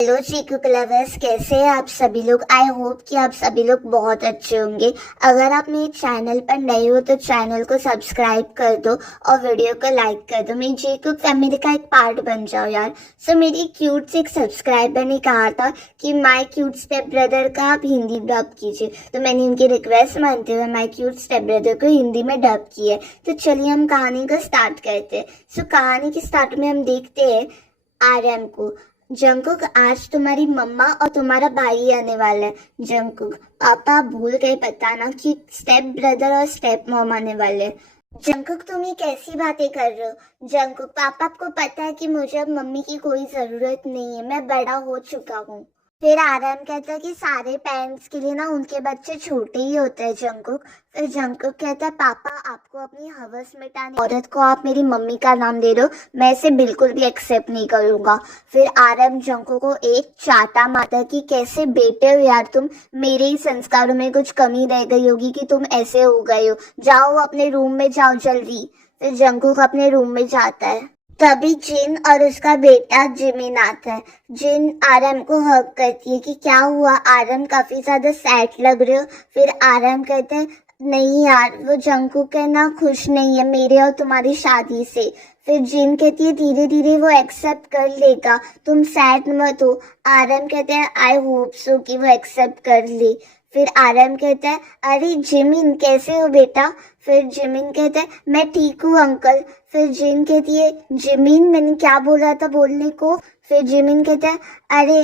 Hello चीकू lovers, कैसे हैं आप सभी लोग। आई होप कि आप सभी लोग बहुत अच्छे होंगे। अगर आप मेरे चैनल पर नए हो तो चैनल को सब्सक्राइब कर दो और वीडियो को लाइक कर दो। मेरी चीकू फैमिली का एक पार्ट बन जाओ यार। सो मेरी क्यूट से एक सब्सक्राइबर ने कहा था कि माय क्यूट स्टेप ब्रदर का आप हिंदी डब कीजिए, तो मैंने उनकी रिक्वेस्ट मानते हुए माय क्यूट स्टेप ब्रदर को हिंदी में डब किया। तो चलिए हम कहानी को स्टार्ट करते हैं। सो कहानी के स्टार्ट में हम देखते हैं आर्यन को। जंकुक, आज तुम्हारी मम्मा और तुम्हारा भाई आने वाला है। जंकुक, पापा आप भूल गए बताना कि स्टेप ब्रदर और स्टेप मॉम आने वाले हैं। जंकुक, तुम ये कैसी बातें कर रहे हो। जंकुक, पापा आपको पता है कि मुझे अब मम्मी की कोई जरूरत नहीं है, मैं बड़ा हो चुका हूँ। फिर आर्यन कहता है कि सारे पेरेंट्स के लिए ना उनके बच्चे छोटे ही होते हैं। जंकुक, फिर जंकुक कहता है पापा आपको अपनी हवस मिटाने औरत को आप मेरी मम्मी का नाम दे रहे हो, मैं इसे बिल्कुल भी एक्सेप्ट नहीं करूंगा। फिर आर्यन जंकुक को एक चाटा मारता है कि कैसे बेटे हो यार तुम, मेरे ही संस्कारों में कुछ कमी रह गई होगी कि तुम ऐसे हो गए हो, जाओ अपने रूम में जाओ जल्दी। फिर जंकुक अपने रूम में जाता है। तभी जिन और उसका बेटा जिमिन आता है। जिन आर्यन को हक करती है कि क्या हुआ आर्यन, काफी ज्यादा सैड लग रहे हो। फिर आर्यन कहते हैं नहीं यार, वो जंकुक है ना खुश नहीं है मेरे और तुम्हारी शादी से। फिर जिन कहती है धीरे धीरे वो एक्सेप्ट कर लेगा, तुम सैड मत हो। आर्यन कहते हैं आई होप सो कि वो एक्सेप्ट कर ले। फिर आर्यन कहता है अरे जिमिन कैसे हो बेटा। फिर जिमिन कहता है मैं ठीक हूँ अंकल। फिर जिन कहती है जिमिन मैंने क्या बोला था बोलने को। फिर जिमिन कहता है अरे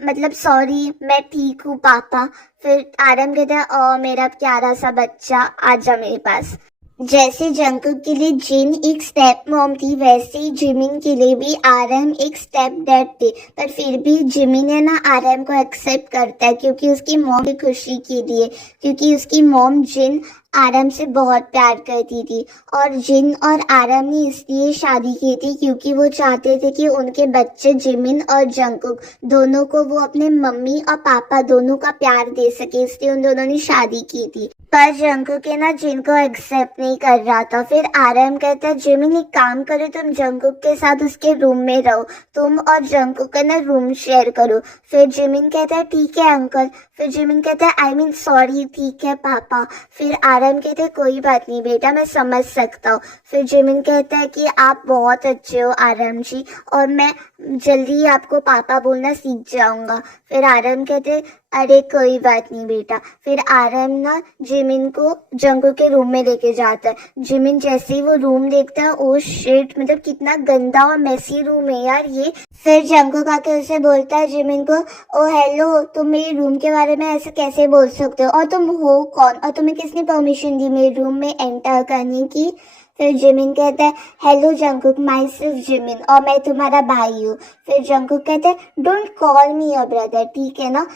मतलब सॉरी मैं ठीक हूँ पापा। फिर आर्यन कहता है ओ मेरा प्यारा सा बच्चा आजा मेरे पास। जैसे जंकुक के लिए जिन एक स्टेप मॉम थी, वैसे ही जिमिन के लिए भी आर्यन एक स्टेप डैड थे। पर फिर भी जिमिन है ना आर्यन को एक्सेप्ट करता है क्योंकि उसकी मॉम की खुशी के लिए, क्योंकि उसकी मॉम जिन आर्यन से बहुत प्यार करती थी। और जिन और आर्यन ने इसलिए शादी की थी क्योंकि वो चाहते थे कि उनके बच्चे जिमिन और जंकुक दोनों को वो अपने मम्मी और पापा दोनों का प्यार दे सके, इसलिए उन दोनों ने शादी की थी। पर जंकुक है ना जिन को एक्सेप्ट नहीं कर रहा था। फिर आर्यन कहता है जिमिन एक काम करो, तुम जंकुक के साथ उसके रूम में रहो, तुम और जंकुक का ना रूम शेयर करो। फिर जिमिन कहता है ठीक है अंकल। फिर जिमिन कहता है आई मीन सॉरी ठीक है पापा। फिर आर्यन कहते हैं कोई बात नहीं बेटा, मैं समझ सकता हूँ। फिर जिमिन कहता है कि आप बहुत अच्छे हो आर्यन जी, और मैं जल्दी ही आपको पापा बोलना सीख जाऊंगा। फिर आर्यन कहते हैं अरे कोई बात नहीं बेटा। फिर आर्यन ना जिमिन को जंकुक के रूम में लेके जाता है। जिमिन जैसे ही वो रूम देखता है ओ शिट, मतलब कितना गंदा और मेसी रूम है यार ये। फिर जंकुक आके उसे बोलता है जिमिन को ओ हेलो, तुम मेरे रूम के बारे में ऐसे कैसे बोल सकते हो, और तुम हो कौन, और तुम्हें किसने परमिशन दी मेरे रूम में एंटर करने की। फिर जिमिन कहता है hello Jungkook, my self Jimin, और मैं तुम्हारा भाई हूँ। फिर जंकुक कहता है don't call me your brother, ठीक है ना,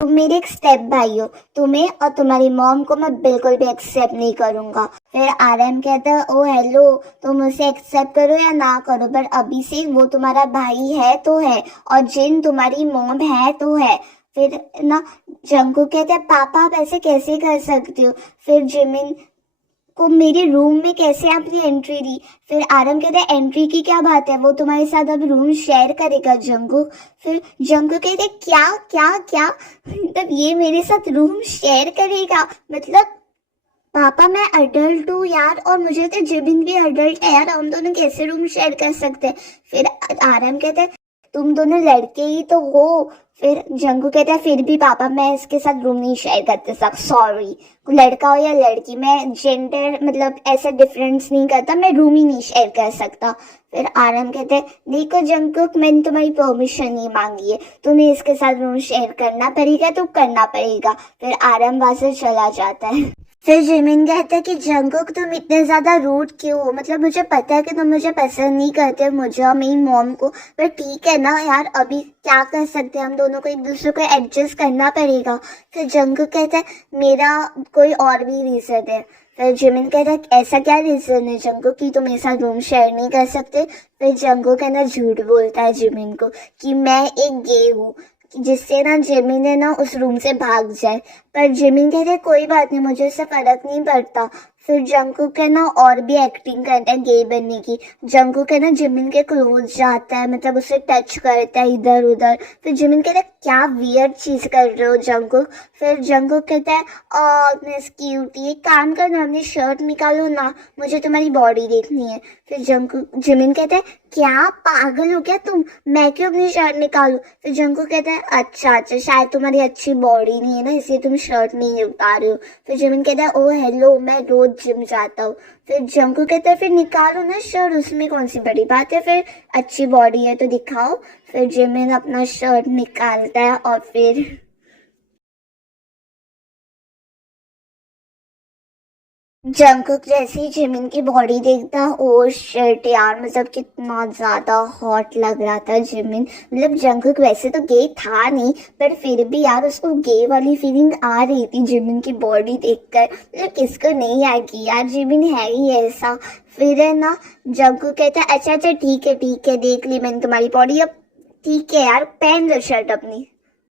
तुम मेरे एक स्टेप भाई हो, तुम्हें और तुम्हारी मॉम को मैं बिल्कुल भी एक्सेप्ट नहीं करूंगा। फिर आर्यन कहता है ओ हेलो, तुम उसे एक्सेप्ट करो या ना करो, पर अभी से वो तुम्हारा भाई है तो है, और जिन तुम्हारी मॉम है तो है। फिर ना जंकुक कहते हैं पापा आप ऐसे कैसे कर सकते हो। फिर जिमिन को मेरे रूम में कैसे आपने एंट्री दी। फिर आर्यन कहते हैं एंट्री की क्या बात है, वो तुम्हारे साथ अब रूम शेयर करेगा जंकुक। फिर जंकुक कहते हैं क्या क्या क्या, मतलब ये मेरे साथ रूम शेयर करेगा, मतलब पापा मैं अडल्ट हूँ यार, और मुझे तो जिबिन भी अडल्ट है यार, हम दोनों कैसे रूम शेयर कर सकते हैं। फिर आर्यन कहते हैं तुम दोनों लड़के ही तो हो। फिर जंगू कहता है फिर भी पापा मैं इसके साथ रूम नहीं शेयर करते सब, सॉरी, लड़का हो या लड़की मैं जेंडर मतलब ऐसा डिफरेंस नहीं करता, मैं रूम ही नहीं शेयर कर सकता। फिर आर्यन कहते हैं देखो जंकुक, मैंने तुम्हारी परमिशन नहीं मांगी है, तुम्हें इसके साथ रूम शेयर करना पड़ेगा तो करना पड़ेगा। फिर आर्यन वहां से चला जाता है। फिर जिमिन कहता है कि जंकुक तुम इतने ज्यादा रूड क्यों हो, मतलब मुझे पता है कि तुम मुझे पसंद नहीं करते, मुझे और मेरी मॉम को, पर ठीक है ना यार, अभी क्या कर सकते हैं, हम दोनों को एक दूसरे को एडजस्ट करना पड़ेगा। फिर जंकुक कहता है मेरा कोई और भी रीजन है। फिर जिमिन कहता है ऐसा क्या रीजन है जंकुक कि तुम मेरे साथ रूम शेयर नहीं कर सकते। फिर जंकुक है ना झूठ बोलता है जिमिन को कि मैं एक गे हूँ, जिससे ना जिमिन है ना उस रूम से भाग जाए। पर जिमिन कहते कोई बात नहीं, मुझे उससे फर्क नहीं पड़ता। फिर जंगकुक है ना और भी एक्टिंग करता है गे बनने की। जंगकुक है ना जिमिन के क्लोज जाता है, मतलब उसे टच करता है इधर उधर। फिर जिमिन कहता है क्या वियर्ड चीज कर रहे हो जंगकुक। फिर जंगकुक कहता है मिस क्यूटी, एक काम करना, अपनी शर्ट निकालो ना, मुझे तुम्हारी बॉडी देखनी है। फिर जंगकुक जिमिन कहता है क्या पागल हो क्या तुम, मैं क्यों अपनी शर्ट निकालूं। फिर जंगकुक कहता है अच्छा अच्छा, शायद तुम्हारी अच्छी बॉडी नहीं है ना, इसलिए तुम शर्ट नहीं उतार रहे हो। फिर जिमिन कहता है ओ हेलो, मैं रोज जिम जाता हूँ। फिर जंगकुक कहता है फिर निकालो ना शर्ट, उसमें कौन सी बड़ी बात है, फिर अच्छी बॉडी है तो दिखाओ। फिर जिमिन अपना शर्ट निकालता है और फिर जंगकुक जैसे ही जिमिन की बॉडी देखता है, ओ शिट यार, मतलब कितना ज्यादा हॉट लग रहा था जिमिन। मतलब जंगकुक वैसे तो गे था नहीं, पर फिर भी यार उसको गे वाली फीलिंग आ रही थी जिमिन की बॉडी देखकर। मतलब किसको नहीं आएगी यार, जिमिन है ही ऐसा। फिर है ना जंगकुक कहता है अच्छा अच्छा ठीक है, देख ली मैंने तुम्हारी बॉडी, अब ठीक है यार, पहन लो शर्ट अपनी।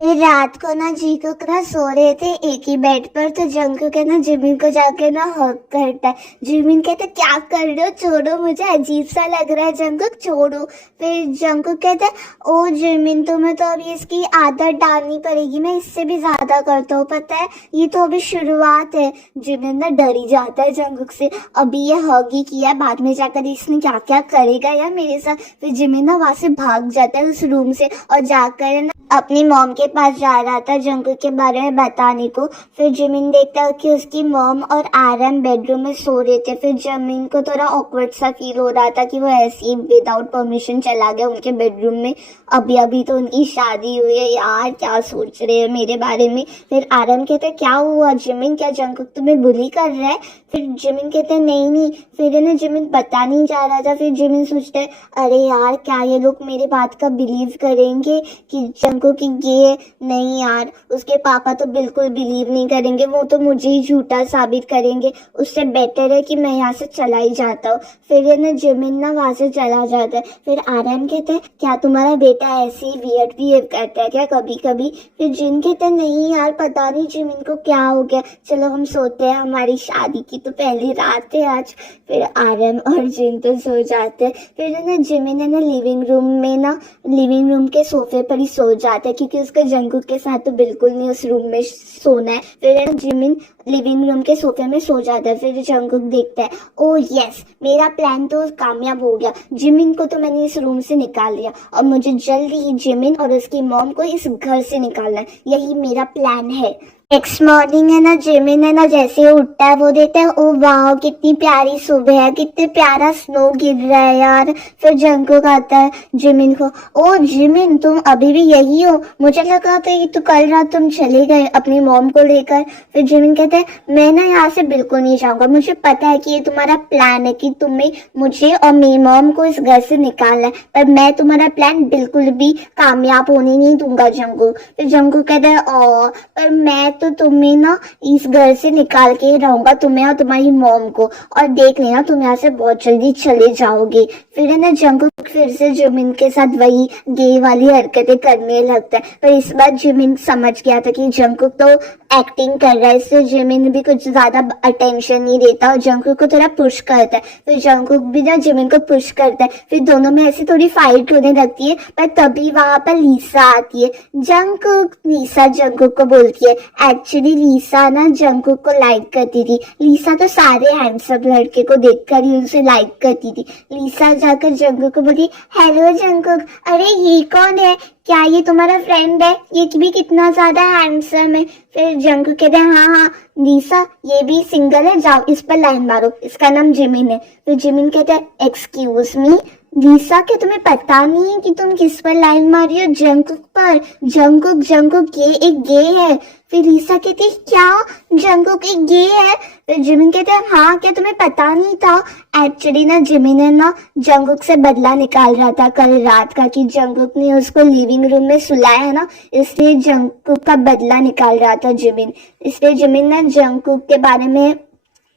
फिर रात को ना जीकोक ना सो रहे थे एक ही बेड पर, तो जंगकुक है ना जिमिन को जाके ना हक करता है। जिमिन कहता है क्या कर रहे हो, छोड़ो मुझे, अजीब सा लग रहा है जंगकुक, छोड़ो। फिर जंगकुक कहता है ओ जिमिन, तुम्हें तो अभी इसकी आदत डालनी पड़ेगी, मैं इससे भी ज्यादा करता हूँ पता है, ये तो अभी शुरुआत है। जिमिन ना डर ही जाता है जंगकुक से, अभी ये हग ही किया है, बाद में जाकर इसने क्या क्या करेगा यार मेरे साथ। फिर जिमिन ना वहां से भाग जाता है उस रूम से और जाकर ना अपनी मॉम के पास जा रहा था जंगकुक के बारे में बताने को। फिर जिमिन देखता है कि उसकी मॉम और आरएम बेडरूम में सो रहे थे। फिर जिमिन को थोड़ा ऑकवर्ड सा फील हो रहा था कि वो ऐसे ही विदाउट परमिशन चला गया उनके बेडरूम में, अभी अभी तो उनकी शादी हुई है यार, क्या सोच रहे हैं मेरे बारे में। फिर आरएम कहते हैं क्या हुआ जिमिन, क्या जंगकुक तुम्हें बुली कर रहा है। फिर जिमिन कहते हैं नहीं नहीं। फिर ना जिमिन बता नहीं जा रहा था। फिर जिमिन सोचता है अरे यार क्या ये लोग मेरे बात का बिलीव करेंगे कि जंगकुक की गे। नहीं यार, उसके पापा तो बिल्कुल बिलीव नहीं करेंगे, वो तो मुझे ही झूठा साबित करेंगे, उससे बेटर है कि मैं यहाँ से चला ही जाता हूँ। फिर ये ना जिमिन ना वहां से चला जाता है। फिर आर्यन कहते हैं क्या तुम्हारा बेटा ऐसे ही वियर्ड बिहेव करता है क्या कभी कभी। फिर जिन कहते हैं नहीं यार पता नहीं जिमिन को क्या हो गया, चलो हम सोते हैं, हमारी शादी की तो पहली रात है आज। फिर आर्यन और जिन तो सो जाते हैं। फिर ना जिमिन है ना लिविंग रूम के सोफे पर ही सो जाता है, क्योंकि उसका जंगकुक के साथ तो बिल्कुल नहीं उस रूम में सोना है। फिर जिमिन लिविंग रूम के सोफे में सो जाता है। फिर जंगकुक देखता है ओ यस, मेरा प्लान तो कामयाब हो गया, जिमिन को तो मैंने इस रूम से निकाल लिया और मुझे जल्दी ही जिमिन और उसकी मॉम को इस घर से निकालना है, यही मेरा प्लान है। नेक्स्ट मॉर्निंग है ना जिमिन है ना जैसे उठता है वो देखता है ओ वाह कितनी प्यारी सुबह है, कितने प्यारा स्नो गिर रहा है यार। फिर जंगकुक आता है जिमिन को, ओ जिमिन तुम अभी भी यही हो, मुझे लगा था कि तो कल रात तुम चले गए अपनी मॉम को लेकर। फिर जिमिन कहता है मैं ना यहाँ से बिल्कुल नहीं जाऊंगा, मुझे पता है कि ये तुम्हारा प्लान है कि तुम्हें मुझे और मेरी मॉम को इस घर से निकालना है, पर मैं तुम्हारा प्लान बिल्कुल भी कामयाब होने नहीं दूंगा जंगकुक। फिर जंगकुक कहता है ओ पर मैं तो तुम्हें ना इस घर से निकाल के रहूंगा, तुम्हें और तुम्हारी मॉम को, और देख लेना तुम यहाँ से बहुत जल्दी चले जाओगे। फिर है ना जंगकुक फिर से जिमिन के साथ वही गे वाली हरकतें करने लगता है, पर इस बार जिमिन समझ गया था कि जंगकुक तो एक्टिंग कर रहा है, इससे जिमिन भी कुछ ज्यादा अटेंशन नहीं देता और जंगकुक को थोड़ा पुश करता है। फिर जंगकुक भी ना जिमिन को पुश करता है, फिर दोनों में ऐसी थोड़ी फाइट होने लगती है। पर तभी वहां पर लीसा आती है। लीसा जंगकुक को बोलती है, एक्चुअली लीसा ना जंगकुक को लाइक करती थी, लीसा तो सारे हैंडसम लड़के को देखकर ही उसे लाइक करती थी। लीसा जाकर जंगकुक को बोली हेलो जंगकुक, अरे ये कौन है, क्या ये तुम्हारा फ्रेंड है, ये भी कितना ज्यादा हैंडसम है। फिर जंगकुक कहते हैं हाँ लीसा ये भी सिंगल है, जाओ इस पर लाइन मारो, इसका नाम जिमिन है। फिर जिमिन कहते हैं एक्सक्यूज मी लीसा, क्या तुम्हें पता नहीं है कि तुम किस पर लाइन मारी हो, जंगकुक पर। जंगकुक ये एक गे है। फिर लीसा कहती है क्या जंगकुक एक गे है। फिर जिमिन कहते हैं हाँ, क्या तुम्हें पता नहीं था। एक्चुअली ना जिमिन ने ना जंगकुक से बदला निकाल रहा था कल रात का, कि जंगकुक ने उसको लिविंग रूम में सुलाया है ना, इसलिए जंगकुक का बदला निकाल रहा था जिमिन। इसलिए जिमिन ना जंगकुक के बारे में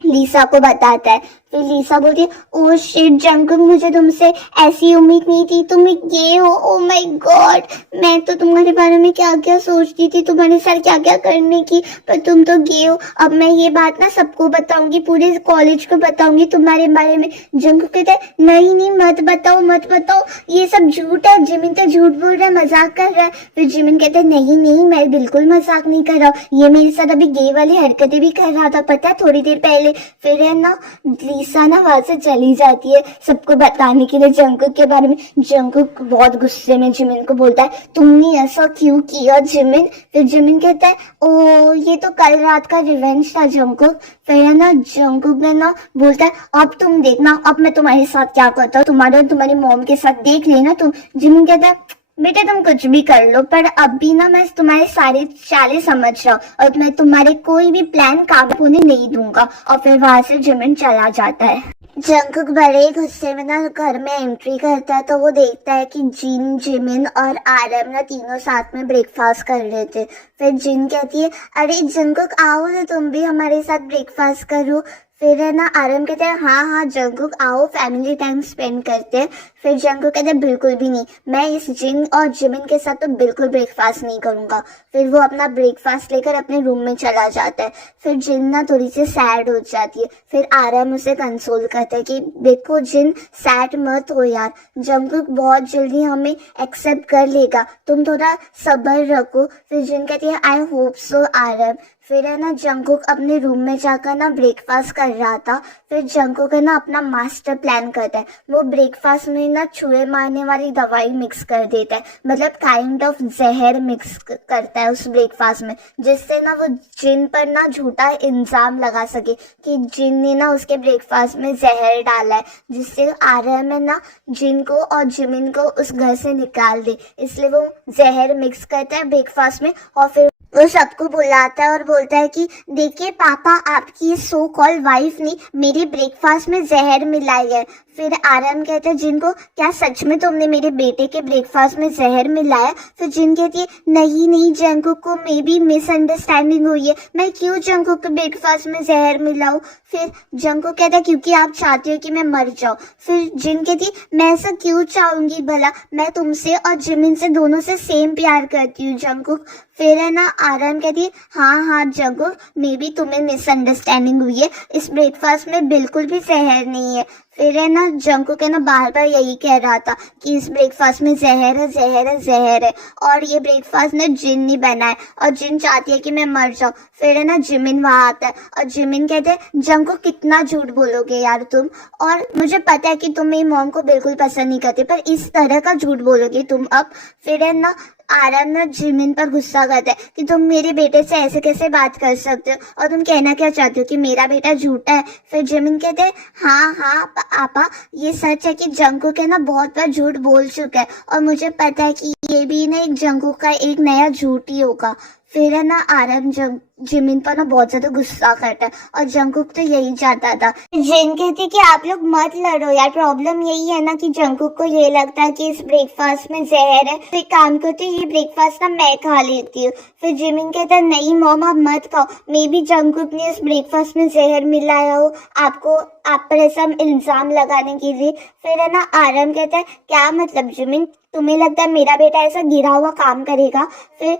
लीसा को बताता है। फिर लीसा बोलती है ओ शिट जंकुक, मुझे तुमसे ऐसी उम्मीद नहीं थी, तुम ये हो, ओ माय गॉड, मैं तो तुम्हारे बारे में क्या क्या सोचती थी, तुम्हारे साथ क्या क्या करने की, पर तुम तो गे हो। अब मैं ये बात ना सबको बताऊंगी, पूरे कॉलेज को बताऊंगी तुम्हारे बारे में। जंकुक कहता है नहीं नहीं मत बताओ मत बताओ, ये सब झूठ है, जिमिन तो झूठ बोल रहा है, मजाक कर रहा है। फिर जिमिन कहता है नहीं नहीं मैं बिल्कुल मजाक नहीं कर रहा हूँ, ये मेरे साथ अभी गे वाली हरकतें भी कर रहा था, पता है थोड़ी देर पहले। फिर है ना लीसा ना वहां से चली जाती है सबको बताने के लिए जंकुक के बारे में। जंकुक बहुत गुस्से में जिमिन को बोलता है तुमने ऐसा क्यों किया जिमिन। फिर जिमिन कहता है ओ ये तो कल रात का रिवेंज था जंकुक। फिर है ना जंकुक ने ना बोलता है अब तुम देखना, अब मैं तुम्हारे साथ क्या करता हूँ, तुम्हारे और तुम्हारी मॉम के साथ देख लेना तुम। जिमिन कहता है बेटे तुम कुछ भी कर लो, पर अभी ना मैं तुम्हारे सारे चालें समझ रहा हूँ और मैं तुम्हारे कोई भी प्लान काबू होने नहीं दूंगा। और फिर वहां से जिमिन चला जाता है। जंकुक बड़े गुस्से में ना घर में एंट्री करता है तो वो देखता है कि जिन जिमिन और आरम ना तीनों साथ में ब्रेकफास्ट कर रहे थे। फिर जिन कहती है अरे जंकुक आओ ना तुम भी हमारे साथ ब्रेकफास्ट करो। फिर है ना आरम कहते हैं हाँ हाँ जंकुक आओ फैमिली टाइम स्पेंड करते हैं। फिर जंकुक कहते हैं बिल्कुल भी नहीं, मैं इस जिन और जिमिन के साथ तो बिल्कुल ब्रेकफास्ट नहीं करूंगा। फिर वो अपना ब्रेकफास्ट लेकर अपने रूम में चला जाता है। फिर जिन ना थोड़ी सी सैड हो जाती है। फिर आरम उसे कंसोल करता है कि देखो जिन सैड मत हो यार, जंकुक बहुत जल्दी हमें एक्सेप्ट कर लेगा, तुम थोड़ा सब्र रखो। फिर जिन कहती है आई होप सो आरम। फिर है ना जंकुक अपने रूम में जाकर ना ब्रेकफास्ट कर रहा था। फिर जंकुक है ना अपना मास्टर प्लान करता है, वो ब्रेकफास्ट में ना चूहे मारने वाली दवाई मिक्स कर देता है, मतलब काइंड ऑफ जहर मिक्स करता है उस ब्रेकफास्ट में, जिससे ना वो जिन पर ना झूठा इल्जाम लगा सके कि जिन ने ना उसके ब्रेकफास्ट में जहर डाला है, जिससे आरम है ना जिन को और जिमिन को उस घर से निकाल दे। इसलिए वो जहर मिक्स करता है ब्रेकफास्ट में और फिर वो सबको बुलाता है और बोलता है कि देखिए पापा आपकी सो कॉल वाइफ ने मेरे ब्रेकफास्ट में जहर मिलाई है। फिर आरम कहता है जिन को क्या सच में तुमने मेरे बेटे के ब्रेकफास्ट में जहर मिलाया। फिर जिन कहती है नहीं नहीं जंकुक को मे बी मिसअंडरस्टैंडिंग हुई है, मैं क्यों जंकुक के ब्रेकफास्ट में जहर मिलाऊं। फिर जंकुक कहता है क्योंकि आप चाहते हो कि मैं मर जाऊं। फिर जिन कहती मैं ऐसा क्यों चाहूंगी भला, मैं तुमसे और जिमिन से दोनों से सेम प्यार करती हूँ जंकुक। फिर है ना आरम कहती है हाँ हाँ जंकुक मे बी तुम्हें मिसअंडरस्टैंडिंग हुई है, इस ब्रेकफास्ट में बिल्कुल भी जहर नहीं है। फिर है ना जंकुक है ना बार बार यही कह रहा था कि इस ब्रेकफास्ट में जहर है जहर है जहर है, और ये ब्रेकफास्ट ना जिन ने बनाया और जिन चाहती है कि मैं मर जाऊं। फिर है ना जिमिन वहां आता है और जिमिन कहते हैं जंकुक कितना झूठ बोलोगे यार तुम, और मुझे पता है कि तुम मेरी मॉम को बिल्कुल पसंद नहीं करते, पर इस तरह का झूठ बोलोगे तुम अब। फिर है ना आरम ना जिमिन पर गुस्सा करता है कि तुम मेरे बेटे से ऐसे कैसे बात कर सकते हो और तुम कहना क्या चाहते हो कि मेरा बेटा झूठा है। फिर जिमिन कहते हैं हाँ हाँ पापा ये सच है कि जंकुक है ना बहुत बार झूठ बोल चुका है और मुझे पता है कि ये भी ना एक जंकुक का एक नया झूठ ही होगा। फिर है ना आरम जिमिन पर ना बहुत ज्यादा गुस्सा करता है और जंकुक तो यही चाहता था। जिन कहती कि आप लोग मत लड़ो यार, प्रॉब्लम यही है ना कि जंकुक को ये लगता है कि इस ब्रेकफास्ट में जहर है, तो एक काम करते ये ब्रेकफास्ट ना मैं खा लेती हूँ। फिर जिमिन कहता है नहीं मॉम आप मत खाओ, मे बी जंकुक ने इस ब्रेकफास्ट में जहर मिलाया हो आपको, आप पर ऐसा इल्जाम लगाने के लिए। फिर है ना आरम कहता है क्या मतलब जिमिन, तुम्हें लगता है मेरा बेटा ऐसा गिरा हुआ काम करेगा। फिर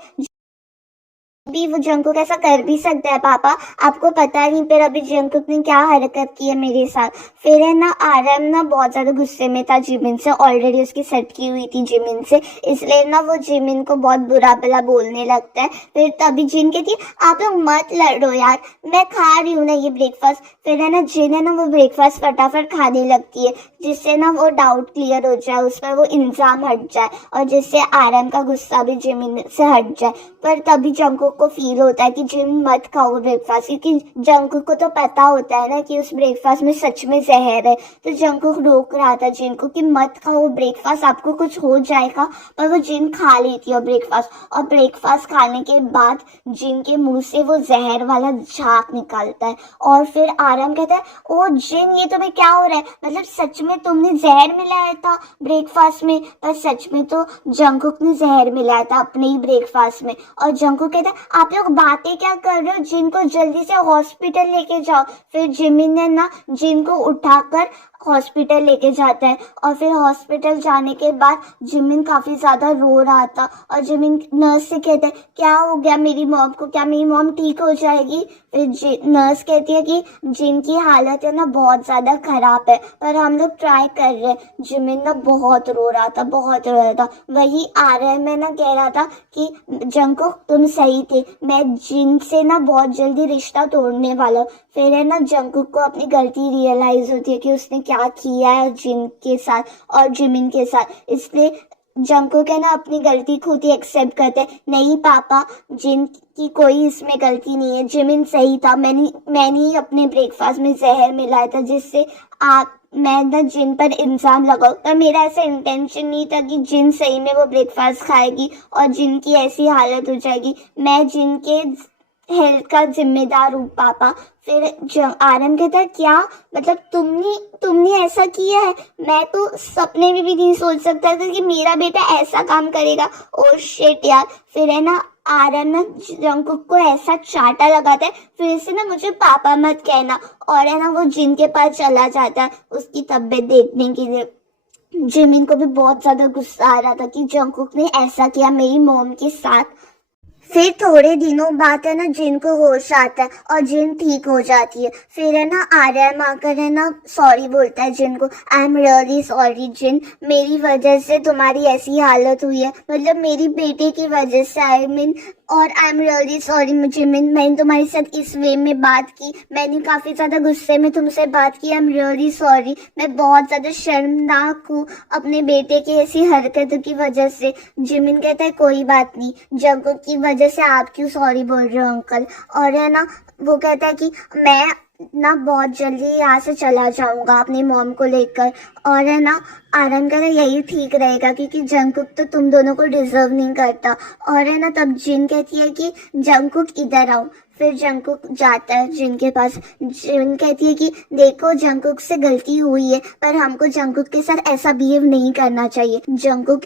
भी वो जंकुक ऐसा कर भी सकता है पापा, आपको पता नहीं फिर अभी जंकुक ने क्या हरकत की है मेरे साथ। फिर है ना आरम ना बहुत ज्यादा गुस्से में था जिमिन से, ऑलरेडी उसकी सेट की हुई थी जिमिन से, इसलिए ना वो जिमिन को बहुत बुरा भला बोलने लगता है। फिर तभी जिन कहती आप लोग मत लड़ो यार, मैं खा रही हूँ ना ये ब्रेकफास्ट। फिर है ना जिन है ना वो ब्रेकफास्ट फटाफट खाने लगती है, जिससे ना वो डाउट क्लियर हो जाए, उस पर वो इल्जाम हट जाए और जिससे आरम का गुस्सा भी जिमिन से हट जाए। पर तभी जंकुक को फील होता है कि जिन मत खाओ ब्रेकफास्ट, क्योंकि जंकुक को तो पता होता है ना कि उस ब्रेकफास्ट में सच में जहर है। तो जंकुक रोक रहा था जिन को कि मत खाओ ब्रेकफास्ट, आपको कुछ हो जाएगा, पर वो जिन खा लेती है ब्रेकफास्ट। और ब्रेकफास्ट खाने के बाद जिन के मुंह से वो जहर वाला झाग निकलता है और फिर आरम कहता है ओ जिन ये तुम्हें क्या हो रहा है, मतलब सच में तुमने जहर मिलाया था ब्रेकफास्ट में। पर सच में तो जंकुक ने जहर मिलाया था अपने ही ब्रेकफास्ट में। और जंकुक कहता है आप लोग बातें क्या कर रहे हो, जिन को जल्दी से हॉस्पिटल लेके जाओ। फिर जिमिन ने ना जिन को उठाकर हॉस्पिटल लेके जाता है और फिर हॉस्पिटल जाने के बाद जिमिन काफी ज्यादा रो रहा था और जिमिन नर्स से कहता है क्या हो गया मेरी मॉम को, क्या मेरी मॉम ठीक हो जाएगी। फिर नर्स कहती है कि जिन की हालत है ना बहुत ज्यादा खराब है, पर हम लोग ट्राई कर रहे हैं। जिमिन ना बहुत रो रहा था, बहुत रो रहा था। वही आरए में ना कह रहा था कि जंकुक तुम सही थे, मैं जिन से ना बहुत जल्दी रिश्ता तोड़ने वाला हूँ। फिर है ना जंकुक को अपनी गलती रियलाइज होती है कि उसने क्या किया है जिन के साथ और जिमिन के साथ, इसलिए जंकुक है ना अपनी गलती खुद ही एक्सेप्ट करते हैं। नहीं पापा, जिन की कोई इसमें गलती नहीं है, जिमिन सही था, मैंने ही अपने ब्रेकफास्ट में जहर मिलाया था जिससे आप मैं ना जिन पर इल्जाम लगाऊं, पर मेरा ऐसा इंटेंशन नहीं था कि जिन सही में वो ब्रेकफास्ट खाएगी और जिन की ऐसी हालत हो जाएगी। मैं जिन के हेल्थ का जिम्मेदार हूँ पापा। फिर आरएम कहता है क्या मतलब तुमने ऐसा किया है, मैं तो सपने में भी नहीं सोच सकता था कि मेरा बेटा ऐसा काम करेगा। ओ शिट यार। फिर है ना आरएम ना जंकुक को ऐसा चाटा लगाता है, फिर से ना मुझे पापा मत कहना, और है ना वो जिन के पास चला जाता है उसकी तबीयत देखने के लिए। जिमिन को भी बहुत ज्यादा गुस्सा आ रहा था कि जंकुक ने ऐसा किया मेरी मॉम के साथ। फिर थोड़े दिनों बाद है ना जिन को होश आता है और जिन ठीक हो जाती है। फिर है ना आर्यन आकर है ना सॉरी बोलता है जिन को, आई एम रियली सॉरी जिन, मेरी वजह से तुम्हारी ऐसी हालत हुई है, मतलब मेरी बेटे की वजह से। आई मीन और I am really sorry Jimin, मैंने तुम्हारे साथ इस वे में बात की, मैंने काफी ज्यादा गुस्से में तुमसे बात की। आई एम रियली सॉरी, मैं बहुत ज्यादा शर्मनाक हूँ अपने बेटे की ऐसी हरकतों की वजह से। जिमिन कहता है कोई बात नहीं, जंकुक की वजह से आप क्यों सॉरी बोल रहे हो अंकल। और है ना वो कहता है कि मैं ना बहुत जल्दी यहाँ से चला जाऊंगा अपनी मॉम को लेकर। और है ना आर्यन कह रहा यही ठीक रहेगा क्योंकि जंकुक तो तुम दोनों को डिजर्व नहीं करता। और है ना तब जिन कहती है कि जंकुक इधर आओ। फिर जंकुक जाता है जिन के पास। जिन कहती है कि देखो जंकुक से गलती हुई है, पर हमको जंकुक के साथ ऐसा बिहेव नहीं करना चाहिए। जंकुक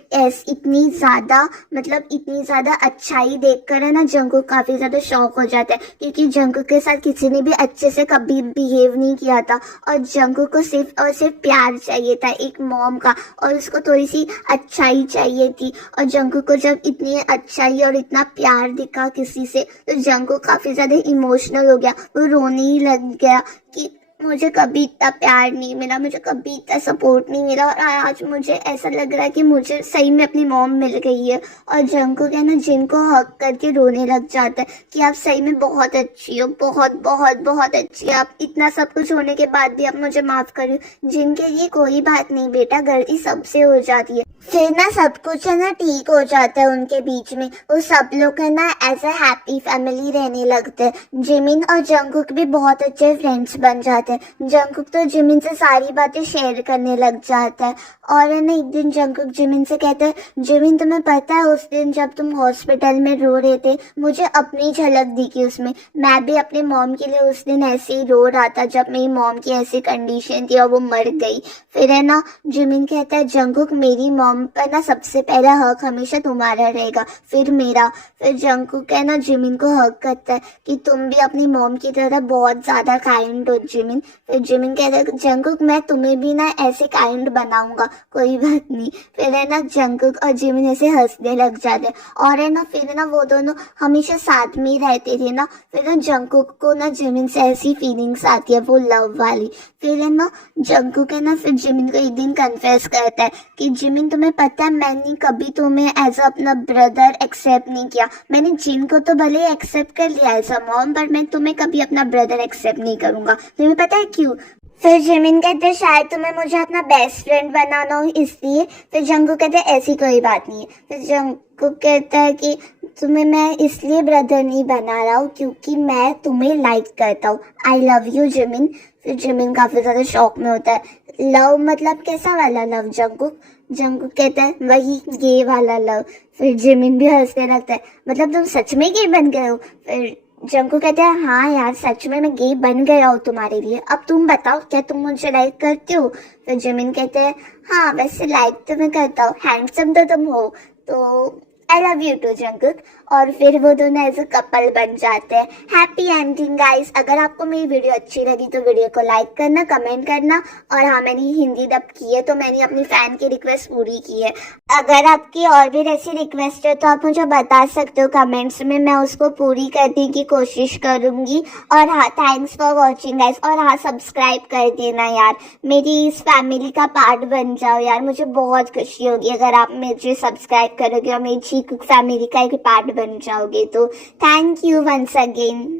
इतनी ज्यादा अच्छाई देखकर है ना जंकुक काफी ज्यादा शॉक हो जाता है क्योंकि जंकुक के साथ किसी ने भी अच्छे से कभी बिहेव नहीं किया था और जंकुक को सिर्फ और सिर्फ प्यार चाहिए था एक मॉम का, और उसको थोड़ी सी अच्छाई चाहिए थी। और जंकुक को जब इतनी अच्छाई और इतना प्यार दिखा किसी से तो जंकुक काफी ज्यादा इमोशनल हो गया, वो रोने ही लग गया कि मुझे कभी इतना प्यार नहीं मिला, मुझे कभी इतना सपोर्ट नहीं मिला, और आज मुझे ऐसा लग रहा है कि मुझे सही में अपनी मॉम मिल गई है। और जंकुक है ना जिनको हक करके रोने लग जाता है कि आप सही में बहुत अच्छी हो, बहुत बहुत बहुत अच्छी, आप इतना सब कुछ होने के बाद भी आप मुझे माफ करिए। जिनके लिए कोई बात नहीं बेटा, गलती सबसे हो जाती है। फिर ना सब कुछ है ना ठीक हो जाता है उनके बीच में, वो सब लोग है ना एज अ हैप्पी फैमिली रहने लगते हैं। जिमिन और जंकुक भी बहुत अच्छे फ्रेंड्स बन जाते हैं। जंकुक तो जिमिन से सारी बातें शेयर करने लग जाता है। और है ना एक दिन जंकुक जिमिन से कहते हैं जिमिन तुम्हें पता है उस दिन जब तुम हॉस्पिटल में रो रहे थे मुझे अपनी झलक दिखी उसमें, मैं भी अपने मॉम के लिए उस दिन ऐसे ही रो रहा था जब मेरी मॉम की ऐसी कंडीशन थी और वो मर गई। फिर है ना जिमिन कहता है जंकुक मेरी मॉम पर ना सबसे पहला हक हमेशा तुम्हारा रहेगा, फिर मेरा। फिर जंकुक है ना जिमिन को हक करता है कि तुम भी अपनी मॉम की तरह बहुत ज्यादा काइंड हो जिमिन। फिर जिमिन कहता है जंकुक मैं तुम्हें भी ना ऐसे काइंड बनाऊंगा, कोई बात नहीं। फिर है ना जंकुक और जिमिन ऐसे हंसने लग जाते और है ना फिर ना वो दोनों हमेशा साथ में ही रहते थे ना। फिर ना जंकुक को ना जिमिन से ऐसी फीलिंग्स आती है वो लव वाली। फिर है ना जंकुक है ना फिर जिमिन को एक दिन कन्फेस करता है कि जिमिन तुम्हें पता है मैंने कभी तुम्हें एज अपना ब्रदर एक्सेप्ट नहीं किया, मैंने जिन को तो भले एक्सेप्ट कर लिया एज अ मॉम पर मैं तुम्हें कभी अपना ब्रदर एक्सेप्ट नहीं करूंगा। तुम्हें पता है क्यों? फिर जिमिन कहते हैं शायद तुम्हें मुझे अपना बेस्ट फ्रेंड बनाना हो इसलिए। फिर जंकुक कहते हैं ऐसी कोई बात नहीं है। फिर जंकुक कहता है कि तुम्हें मैं इसलिए ब्रदर नहीं बना रहा हूँ क्योंकि मैं तुम्हें लाइक करता हूँ, आई लव यू जिमिन। फिर जिमिन काफी ज्यादा शॉक में होता है, लव मतलब कैसा वाला लव जंकुक? जंकुक कहता है वही गे वाला लव। फिर जिमिन भी हंसने लगता है, मतलब तुम सच में गे बन गए हो? फिर जंकुक कहते हैं हाँ यार सच में मैं गे बन गया हूँ तुम्हारे लिए, अब तुम बताओ क्या तुम मुझे लाइक करते हो? फिर जिमिन कहते हैं हाँ वैसे लाइक तो मैं करता हूँ, हैंडसम तो तुम हो, तो I love you too Jungkook. और फिर वो दोनों एज अ कपल बन जाते हैं। Happy ending guys. अगर आपको मेरी वीडियो अच्छी लगी तो वीडियो को लाइक करना, कमेंट करना। और हाँ, मैंने हिंदी डब की है तो मैंने अपनी फैन की रिक्वेस्ट पूरी की है। अगर आपकी और भी ऐसी रिक्वेस्ट है तो आप मुझे बता सकते हो कमेंट्स में, मैं उसको पूरी करने की कोशिश करूंगी। और हाँ, थैंक्स फॉर वॉचिंग गाइस। और हाँ, सब्सक्राइब कर देना यार, मेरी इस फैमिली का पार्ट बन जाओ यार, मुझे बहुत खुशी होगी अगर आप मुझे सब्सक्राइब करोगे और मेरी जी कुक फैमिली का एक पार्ट बन जाओगे। तो थैंक यू वंस अगेन।